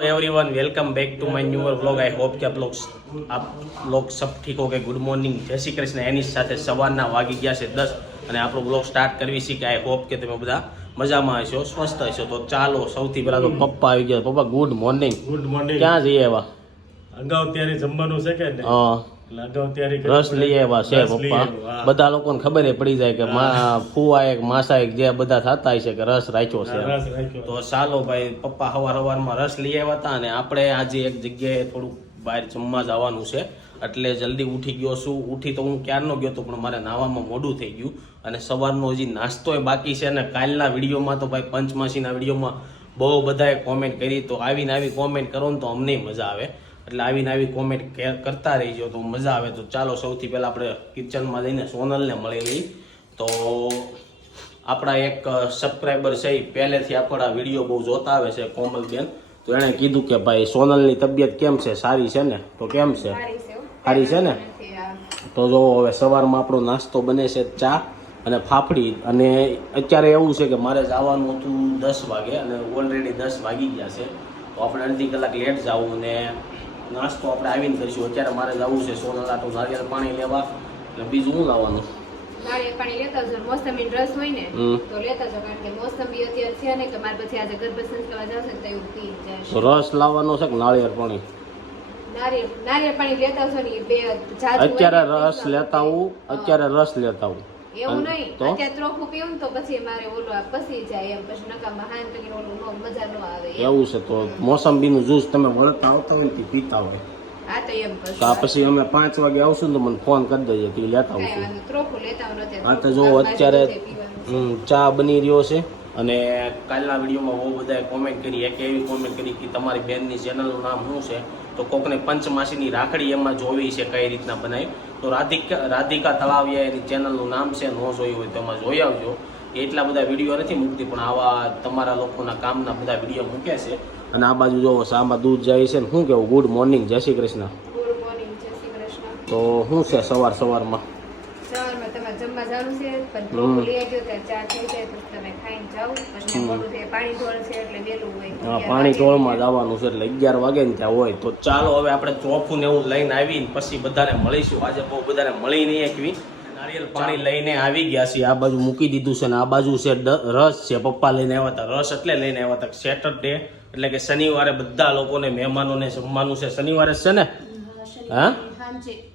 everyone welcome back to my newer vlog I hope કે આપ log આપ log સબ ઠીક હો કે ગુડ મોર્નિંગ જય શ્રી કૃષ્ણ એની સાથે સવારના વાગી ગયા છે દસ અને આપણો બ્લોગ સ્ટાર્ટ કરવી છે કે આઈ હોપ કે તમે બધા મજામાં હશો સ્વસ્થ હશો તો ચાલો સૌથી પહેલા તો પપ્પા આવી ગયા પપ્પા ગુડ મોર્નિંગ ગુડ મોર્નિંગ ક્યાં જઈએ એવા અગાઉ ત્યારે જમવાનું છે કે ને હા એટલે અગાઉ ત્યારે રસ લઈ આવ્યા છે પપ્પા. બધા લોકોને ખબર એ પડી જાય કે મા ફુવા એક માસા એક જે બધા થતા છે કે રસ રાખ્યો છે. તો ચાલો ભાઈ પપ્પા સવાર સવારમાં રસ લઈ આવ્યા હતા અને આપણે આજે એક જગ્યાએ થોડુંક બહાર જમવા જવાનું છે. એટલે જલ્દી ઉઠી ગયો છું. ઉઠી તો હું ક્યારનો ગયો હતો પણ મારે નાવામાં મોડું થઈ ગયું. અને સવારનો હજી નાસ્તોય બાકી છે અને કાલના વિડીયોમાં તો ભાઈ પંચમાસીના વિડીયોમાં બહુ બધાએ કોમેન્ટ કરી. તો આવીને આવી કોમેન્ટ કરો ને તો અમને મજા આવે. એટલે આવીને આવી કોમેન્ટ કરતા રહીજો તો મજા આવે. તો ચાલો સૌથી પહેલાં આપણે કિચનમાં જઈને સોનલને મળી લઈ તો આપણા એક સબસ્ક્રાઈબર છે એ પહેલેથી આપણા વીડિયો બહુ જોતા આવે છે કોમલબેન. તો એણે કીધું કે ભાઈ સોનલની તબિયત કેમ છે? સારી છે ને? તો કેમ છે? સારી છે ને? તો જો હવે સવારમાં આપણો નાસ્તો બને છે ચા અને ફાફડી. અને અત્યારે એવું છે કે મારે જવાનું હતું દસ વાગે અને ઓલરેડી દસ વાગી ગયા છે. તો આપણે અડધી કલાક લેટ જવું ને નાસ્તો આપણે આવીને કરીશું. અત્યારે મારે જવું છે સોનલ આટું નારિયેળ પાણી લેવા. એટલે બીજું શું લાવવાનું? પાણી લેતા આવજો મોસંબી રસ હોય ને તો લેતા આવજો કારણ કે મોસંબી અત્યારે છે ને કે મારે પછી આજે ગર્ભ સંસ્કાર જશે તો એવું પી જશે રસ લાવવાનો છે કે નાળિયેર પાણી? નાળિયેર નાળિયેર પાણી લેતા આવજો ને બે અત્યારે રસ લેતા હું. અત્યારે રસ લેતા આવું. એવું નહીં. અત્યારે ત્રોખું પીવું તો પછી મારે ઓલું પસી જાય એમ પછી નકામાં હાન તો ઓલું નો મજા ન આવે એવું છે તો મોસંબીનું જ્યુસ તમે વળતા આવતા હોય ને પીતા હોય. હા તો એમ કરશું પછી અમે પાંચ વાગે આવશું ને તો મને ફોન કરી દઈએ કે લેતા આવશું. હા તો જો અત્યારે ચા બની રહ્યો છે. અને કાલના વિડીયોમાં બહુ બધાએ કોમેન્ટ કરી એક એવી કોમેન્ટ કરી કે તમારી બેનની ચેનલનું નામ શું છે? તો કોકને પંચમાસીની રાખડી એમાં જોવી છે કઈ રીતના બનાવી? તો રાધિકા રાધિકા તળાવિયા એની ચેનલનું નામ છે ન જોયું હોય તો એમાં જોઈ આવજો. એટલા બધા વીડિયો નથી મૂકતી પણ આવા તમારા લોકોના કામના બધા વીડિયો મૂકે છે. અને આ બાજુ જોવો સામાં દૂધ જાય છે ને શું કેવું? ગુડ મોર્નિંગ જય ગુડ મોર્નિંગ જય શ્રી કૃષ્ણ. તો શું છે સવાર સવારમાં? તમારે જમવા જવાનું છે પણ. થોડું લઈ આવજો ત્યારે ચા થઈ જાય તો તમે ખાઈને જાઓ. પછી મોડું થાય પાણી ઢોળ છે એટલે વહેલું હોય. હા પાણી ઢોળમાં ટોળમાં જવાનું છે એટલે અગિયાર વાગે ને ત્યાં હોય. તો ચાલો હવે આપણે ચોફું ને એવું લઈને આવીને પછી બધાને મળીશું. આજે બહુ બધાને મળી નહીં એકવી નારિયેલ પાણી લઈને આવી ગયા છીએ. આ બાજુ મૂકી દીધું છે ને આ બાજુ છે રસ છે. પપ્પા લઈને આવ્યા હતા રસ એટલે લઈને આવ્યા હતા. સેટરડે એટલે કે શનિવારે બધા લોકોને મહેમાનોને જમવાનું છે. શનિવારે જ છે ને? હા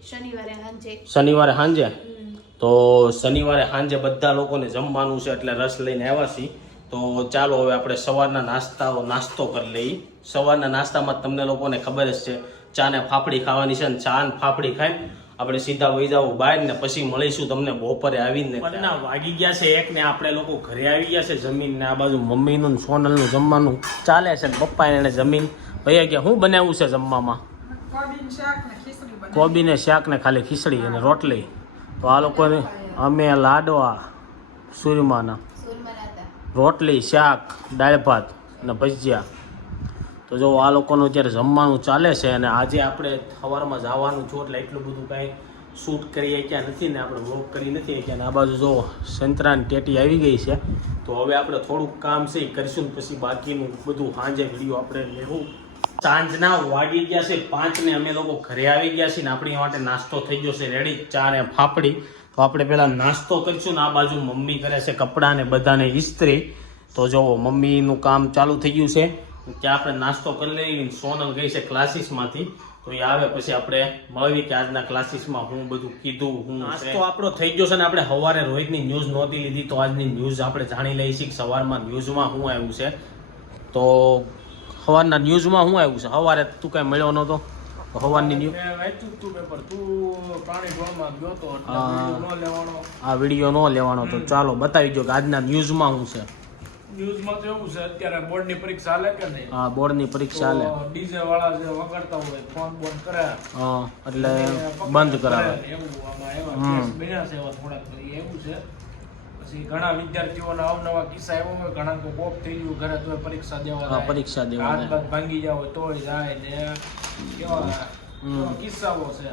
શનિવારે હાંજે શનિવારે સાંજે. તો શનિવારે સાંજે બધા લોકોને જમવાનું છે એટલે રસ લઈને આવ્યા છીએ. તો ચાલો હવે આપણે સવારના નાસ્તાઓ નાસ્તો કરી લઈએ. સવારના નાસ્તામાં તમને લોકોને ખબર જ છે ચા ને ફાફડી ખાવાની છે ને ચા ને ફાફડી ખાઈ આપણે સીધા વહી જાવ બહાર ને પછી મળીશું તમને બપોરે આવીને ના વાગી ગયા છે એક ને આપણે લોકો ઘરે આવી ગયા છે જમીન ને આ બાજુ મમ્મીનું ને સોનલનું જમવાનું ચાલે છે ને પપ્પા એને જમીન. ભાઈ કે શું બનાવ્યું છે જમવામાં? કોબીને શાક ને ખાલી ખીચડી અને રોટલી. તો આ લોકોને અમે લાડવા, સુરમાના. રોટલી, શાક, દાળ ભાત અને ભજીયા. તો જો આ લોકોનું અત્યારે જમવાનું ચાલે છે અને આજે આપણે સવારમાં જવાનું છું એટલે એટલું બધું કાંઈ શૂટ કરી શક્યા નથી ને આપણે વોક કરી નથી શક્યા ને આ બાજુ જો સંતરાની ટેટી આવી ગઈ છે. તો હવે આપણે થોડુંક કામ છે એ કરીશું પછી બાકીનું બધું સાંજે વીડિયો આપણે લેવું. સાંજના વાગી ગયા છે પાંચ ને અમે લોકો ઘરે આવી ગયા છીએ ને આપણી માટે નાસ્તો થઈ ગયો છે, રેડી, ચા ને ફાફડી. તો આપણે પહેલાં નાસ્તો કરીશું ને આ બાજુ મમ્મી કરે છે કપડાં ને બધાને ઇસ્ત્રી તો જો મમ્મીનું કામ ચાલુ થઈ ગયું છે, ત્યાં આપણે નાસ્તો કરી લઈએ સોનલ ગઈ છે ક્લાસીસમાંથી. તો એ આવે પછી આપણે મળવી કે આજના ક્લાસીસમાં હું બધું કીધું, હું નાસ્તો આપણો થઈ ગયો છે ને આપણે સવારે રોહિતની ન્યૂઝ નહોતી લીધી, તો આજની ન્યૂઝ આપણે જાણી કે સવારમાં ન્યૂઝમાં શું આવ્યું છે. તો સવારના ન્યૂઝમાં શું આવ્યું છે. સવારે તું કાંઈ મળ્યો નહોતો સવારની ન્યૂઝ વાંચ્યું તું પેપર તું પાણી ગયો તો એટલે હા. લેવાનો. આ વીડિયો ન લેવાનો તો ચાલો બતાવી દો કે આજના ન્યૂઝમાં શું છે. ન્યૂઝમાં તો એવું છે અત્યારે બોર્ડની પરીક્ષા હાલે કે નહીં? આ બોર્ડની પરીક્ષા હાલે. ડીજે વાળા જે વગાડતા હોય ફોન બોન કરે હા, એટલે બંધ કરાવે. એવું આમાં એવા કેસ બન્યા છે એવા થોડાક એવું છે. પછી ઘણા વિદ્યાર્થીઓના અવનવા કિસ્સા એવો હોય ઘણા કોઈ કોપ થઈ ગયું ઘરે તો પરીક્ષા દેવા જાય. પરીક્ષા દેવા હાથ જાય. ભાંગી જાવ તોય જાય ને કેવા કિસ્સાઓ છે.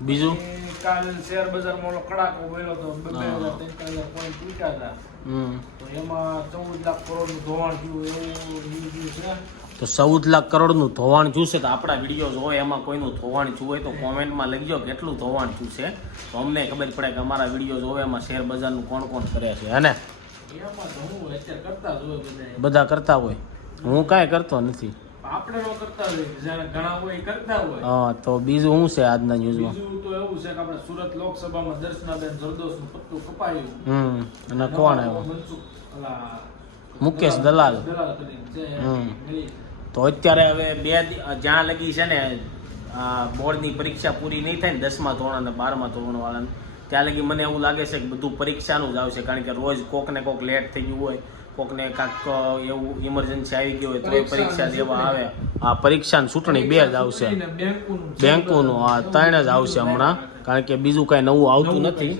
બીજું? કાલ શેર બજારમાં ઓલો કડાકો બોલ્યો તો બે હજાર ત્રણ હજાર પોઈન્ટ તૂટ્યા હતા તો એમાં ચૌદ લાખ કરોડનું ધોવાણ થયું એવું ન્યૂઝ છે. તો ચૌદ લાખ કરોડનું ધોવાણ જોશે તો આપણા વિડીયોઝ હોય એમાં કોઈનું ધોવાણ હોય તો કોમેન્ટમાં લખજો કેટલું ધોવાણ જોશે તો અમને ખબર પડે કે અમારા વિડીયોઝ હોય એમાં શેર બજારનું કોણ કોણ કરે છે હે ને? બધા કરતા હોય. હું કાંઈ કરતો નથી. હા તો બીજું શું છે આજના ન્યૂઝમાં? તો એવું છે કે આપણે સુરત લોકસભામાં દર્શનાબેન જરદોશનું પત્તું કપાયું. હમ અને કોણ આવ્યો? મુકેશ દલાલ. દલાલ હમ. તો અત્યારે હવે બે જ્યાં લગી છે ને બોર્ડની પરીક્ષા પૂરી નહીં થાય ને દસમા ધોરણ અને બારમા ધોરણ વાળાને ત્યાં લગી મને એવું લાગે છે કે બધું પરીક્ષાનું જ આવશે કારણ કે રોજ કોક ને કોક લેટ થઈ ગયું હોય કોકને કાંક એવું ઇમરજન્સી આવી ગયું હોય તો એ પરીક્ષા દેવા આવે. આ પરીક્ષા ચૂંટણી બે જ આવશે. બેંકોનું. આ ત્રણ જ આવશે હમણાં કારણ કે બીજું કાંઈ નવું આવતું નથી.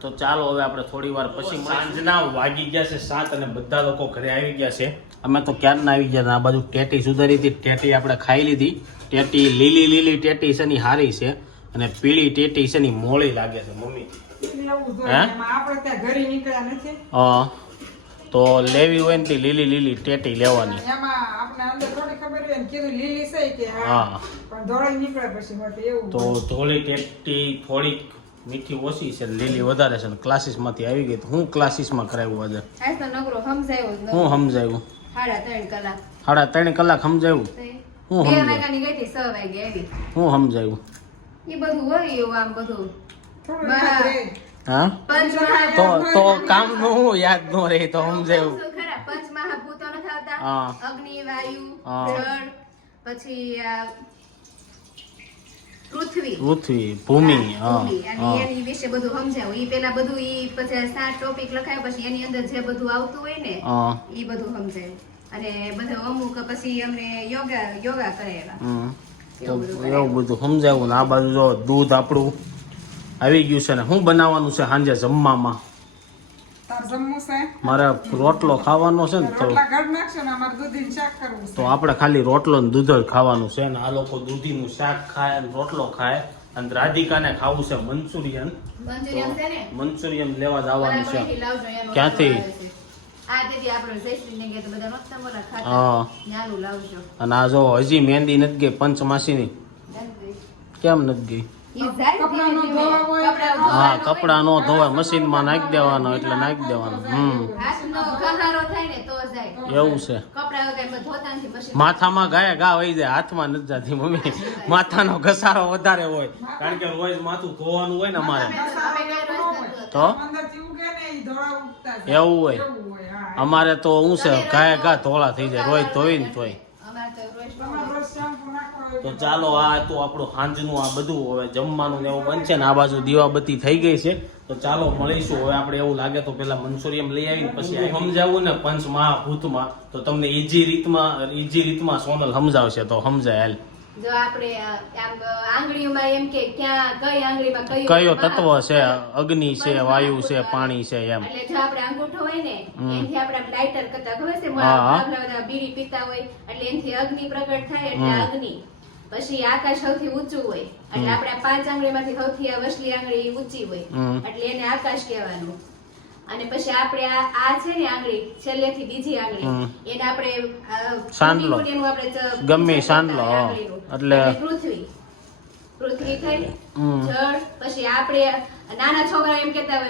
તો ચાલો હવે આપણે થોડી વાર પછી. સાંજના વાગી ગયા છે સાત અને બધા લોકો ઘરે આવી ગયા છે. અમે તો ક્યારના આવી ગયા હતા. આ બાજુ ટેટી સુધારી હતી ટેટી આપણે ખાઈ લીધી. ટેટી લીલી લીલી ટેટી છે ની હારી છે. અને પીળી ટેટી છે ની મોળી લાગે છે મમ્મી. હે? જોઈએ એમાં. આપણે ત્યાં ઘરે નીકળ્યા નથી. હા. તો લેવી હોય ને લીલી લીલી ટેટી લેવાની. એમાં આપણે અંદર થોડી ખબર હોય ને કીધું લીલી છે કે હા. હા. પણ ધોળી નીકળે પછી હોતે એવું તો ધોળી ટેટી થોડીક મીઠી ઓછી છે ને લીલી વધારે છે ને ક્લાસીસમાંથી આવી ગઈ તો હું ક્લાસીસમાં કરાવ્યું આજે? સમજાયો હું સમજાયું? સમજાવ્યું સાડા ત્રણ કલાક. સમજાયું ત્રણ કલાક સમજાવ્યું હું સમજાયું? હું સમજાવ્યું એ બધું હોય એવું આમ બધું. થોડું બરાબર. યાદ રહે. હા? પંચમહા તો તો કામનું હું યાદ ન રહે તો સમજાયું. શું ખરા? નથી આવતા અગ્નિ વાયુ જળ પછી આ પૃથ્વી. ભૂમિ હા એની વિશે બધું સમજાવું ઈ પેલા બધું ઈ પછી સાત ટોપિક લખાય પછી એની અંદર જે બધું આવતું હોય ને એ ઈ બધું સમજાય. અને બધું અમુક પછી અમને યોગા યોગા કરેલા એવું બધું સમજાવ્યું ને આ બાજુ જો દૂધ આપણું આવી ગયું છે ને શું બનાવવાનું છે સાંજે જમવામાં. મારે રોટલો ખાવાનો છે ને તો રોટલા ઘર નાખશો ને અમારે દૂધીનું શાક કરવું તો આપણે ખાલી રોટલો ને દૂધ જ ખાવાનું છે ને આ લોકો દૂધીનું શાક ખાય અને રોટલો ખાય અને રાધિકાને ખાવું છે મંચુરિયન. મંચુરિયન લેવા જ આવવાનું લેવા જવાનું છે. ક્યાંથી? અને આ જો હજી મહેંદી નથી ગઈ પંચમાસીની કેમ નથી ગઈ? હા કપડા નો ધોવાય મશીનમાં નાખી દેવાનો એટલે નાખી દેવાનું. હમ. એવું છે. મશીન માથામાં ગાય ગા વહી જાય હાથમાં નથી જાતી મમ્મી. માથાનો ઘસારો વધારે હોય. કારણ કે રોજ માથું ધોવાનું હોય ને અમારે. તો-. એવું હોય. અમારે તો શું છે ગાય ગા ધોળા થઈ જાય રોજ ધોઈ ને અમારે તો તો ચાલો આ હતું આપણું સાંજનું આ બધું હવે જમવાનું ને એવું બનશે ને આ બાજુ દીવાબત્તી થઈ ગઈ છે. તો ચાલો મળીશું. હવે આપણે એવું લાગે તો પેલા મંસુરિયમ લઈ આવીને પછી આ સમજાવું ને પંચ મહાભૂતમાં તો તમને ઈજી રીતમાં ઈજી રીતમાં સોનલ સમજાવશે તો સમજાય હાલ. જો આપણે આમ આંગળીઓમાં એમ કે ક્યાં કઈ આંગળીમાં કયું કયો મહા- તત્વ છે? અગ્નિ છે વાયુ છે પાણી છે એમ. એટલે જો આપણે અંગૂઠો હોય ને એનથી આપણે લાઇટર કરતા ખબર છે? હા, હા. બીડી પીતા હોય. એટલે એનથી અગ્નિ પ્રગટ થાય એટલે અગ્નિ. પછી આકાશ સૌથી ઊંચું હોય. એટલે આપણે પાંચ આંગળીમાંથી સૌથી આ વસલી આંગળી ઊંચી હોય. એટલે એને આકાશ કહેવાનું. અને પછી આપણે આ આ છે ને આંગળી છેલ્લેથી બીજી આંગળી. એને આપણે સાંડલો. આપણે ગમે સાંડલો. એટલે- પૃથ્વી. પૃથ્વી થઈ જળ. પછી આપણે નાના છોકરા એમ કહેતા હોય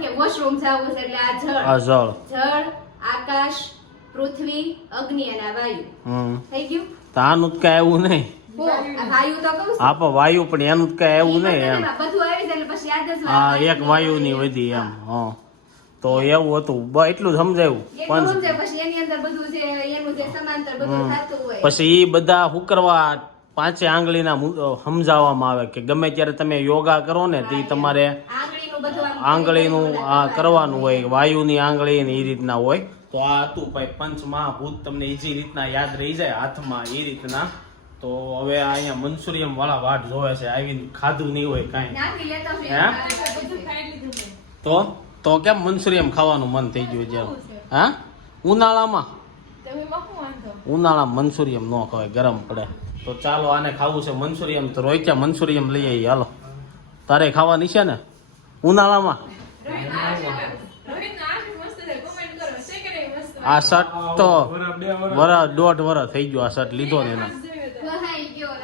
કે વોશરૂમ જવું છે એટલે આ જળ. જળ આકાશ પૃથ્વી અગ્નિ અને વાયુ. હમ. થઈ ગયું? તો આનું જ કાંઈ એવું નહીં. હો, વાયુ પણ વાયુ એનું કાંઈ એવું નહીં એમ. હા વાયુ એક વાયુની વધી એમ હા. તો એવું હતું. બ- એટલું સમજાયું. પણ પછી એ બધા શું કરવા પાંચે આંગળીના સમજાવવામાં આવે કે ગમે ત્યારે તમે યોગા કરો ને તે તમારે આંગળીનું કરવાનું હોય વાયુની આંગળી ને એ રીતના હોય. તો આ હતું ભાઈ પંચમહાભૂત તમને ઈજી રીતના યાદ રહી જાય હાથમાં એ રીતના. તો હવે અહીંયા મનસુરિયમ વાળા વાટ જોવે છે આવીને ખાધું નહીં હોય કાંઈ. હે? તો તો? કેમ મનસુરિયમ ખાવાનું મન થઈ ગયું છે. હા? ઉનાળામાં? ઉનાળામાં મનસુરિયમ ન ખવાય ગરમ પડે. તો ચાલો આને ખાવું છે મનસુરિયમ તો રોહિત્યા મનસુરિયમ લઈ આવી હાલો. તારે ખાવાની છે ને? ઉનાળામાં રોહિત આ છે રોહિત આ છે મસ્ત છે કોમેન્ટ કરો છે કે નહીં મસ્ત આ શર્ટ તો વરસ, બે વરસ. વરસ દોઢ વરસ થઈ ગયો આ શર્ટ લીધો ને એના.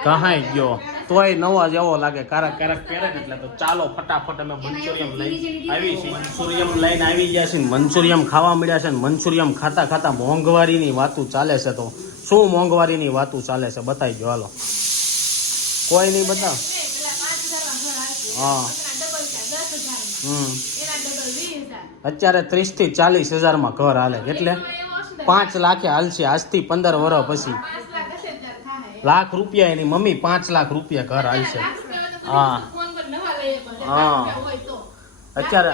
કહાઈ ગયો. તોય નવા જેવો લાગે. કારક કારક પહેરે ને એટલે તો ચાલો ફટાફટ અમે મંચુરિયમ લઈ આવી છીએ. મંચુરિયમ લઈને આવી ગયા છે ને મંચુરિયમ ખાવા મળ્યા છે ને મંચુરિયમ ખાતા ખાતા મોંઘવારીની વાતું ચાલે છે તો શું મોંઘવારીની વાતું ચાલે છે બતાવી દો હાલો. કોઈ નહીં બતાવ. હા. હમ. અત્યારે ત્રીસથી ચાલીસ હજારમાં ઘર હાલે. એટલે પાંચ લાખે હાલશે. આજથી પંદર વર્ષ પછી. લાખ રૂપિયા એની મમ્મી પાંચ લાખ રૂપિયા ઘર હાલશે. હા. હા. અત્યારે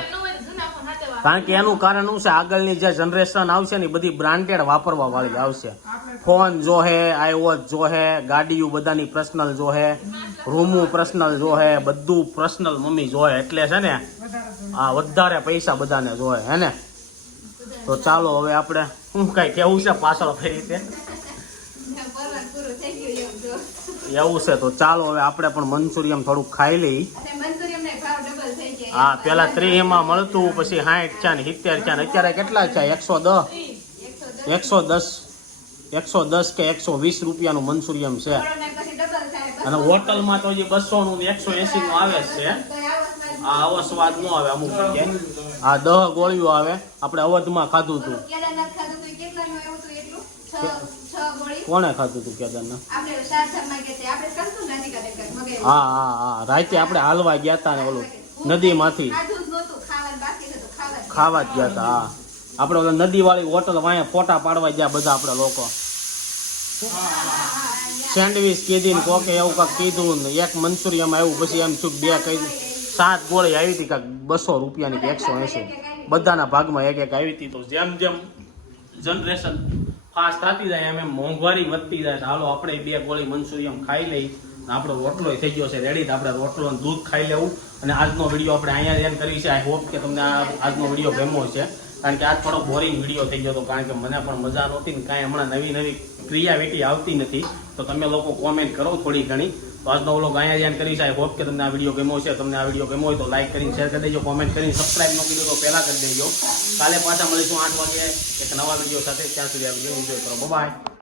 કારણ કે એનું કારણ શું છે? આગળની જે જનરેશન આવશે ને બધી બ્રાન્ડેડ વાપરવા વાળી આવશે. ફોન જોહે, આઈવોચ જોહે, ગાડીઓ બધાની પર્સનલ જોહે, રૂમું પર્સનલ જોહે, બધું પર્સનલ મમ્મી જોહે. એટલે છે ને આ વધારે પૈસા બધાને જોવે, હે ને? તો ચાલો હવે આપણે શું કઈ કેવું છે પાછળ કઈ રીતે? જો એવું છે, તો ચાલો હવે આપણે પણ મંચુરિયમ થોડુંક ખાઈ લઈ. હા, પેલા ત્રીસમાં મળતું, પછી સાઠ છે ને સિત્તેર છે ને, અત્યારે કેટલા છે? એકસો દસ? એકસો દસ. એકસો દસ કે એકસો વીસ રૂપિયાનું મંચુરિયમ છે. અને હોટલમાં તો હજી બસો નું એકસો એસી નું આવે જ છે. આ આવો સ્વાદ નો આવે અમુક જગ્યાએ. આ દહ ગોળીઓ આવે આપણે અવધમાં ખાધું હતું કોણે ખાધું હતું કેદારનાથ? મગાવ્યું હા હા હા. રાતે આપણે હાલવા ગયા હતા ને ઓલું નદીમાંથી. ખાવા જ ગયા હતા હા. આપણે ઓલા નદી વાળી હોટલ વાંહે ફોટા પાડવા ગયા બધા આપણે લોકો. સેન્ડવીચ કીધી ને કોકે એવું કાંક કીધું ને એક મંચુરિયમ આવ્યું પછી એમ થયું બે કઈ સાત ગોળી આવી હતી કાંક બસો રૂપિયાની કે એકસો એંસી બધાના ભાગમાં એક એક આવી હતી. તો જેમ જેમ જનરેશન ફાસ્ટ થતી જાય, એમ એમ મોંઘવારી વધતી જાય હાલો આપણે બે ગોળી મંચુરિયમ ખાઈ લઈ આપણો રોટલો થઈ ગયો છે રેડી આપણે રોટલો દૂધ ખાઈ લેવું. અને આજનો વીડિયો આપણે અહીંયા એન્ડ કરી છે. આઈ હોપ કે તમને આ આજનો વીડિયો ગમ્યો છે કારણ કે આજ થોડો બોરિંગ વીડિયો થઈ ગયો હતો. કારણ કે મને પણ મજા નહોતી ને કાંઈ હમણાં નવી નવી ક્રિયાવિટી આવતી નથી. તો તમે લોકો કોમેન્ટ કરો થોડી ઘણી. તો આજનો વ્લોગ અહીંયા ધ્યાન કરી સાહેબ હોપ કે તમને આ વીડિયો ગમ્યો છે તમને આ વીડિયો ગમ્યો હોય તો લાઈક કરીને શેર કરી દેજો કોમેન્ટ કરીને સબસ્ક્રાઈબ ન કીધું તો પહેલાં કરી દેજો. કાલે પાછા મળીશું આઠ વાગે એક નવા વીડિયો સાથે. ત્યાં સુધી આ વીડિયો એન્જોય કરો. બાય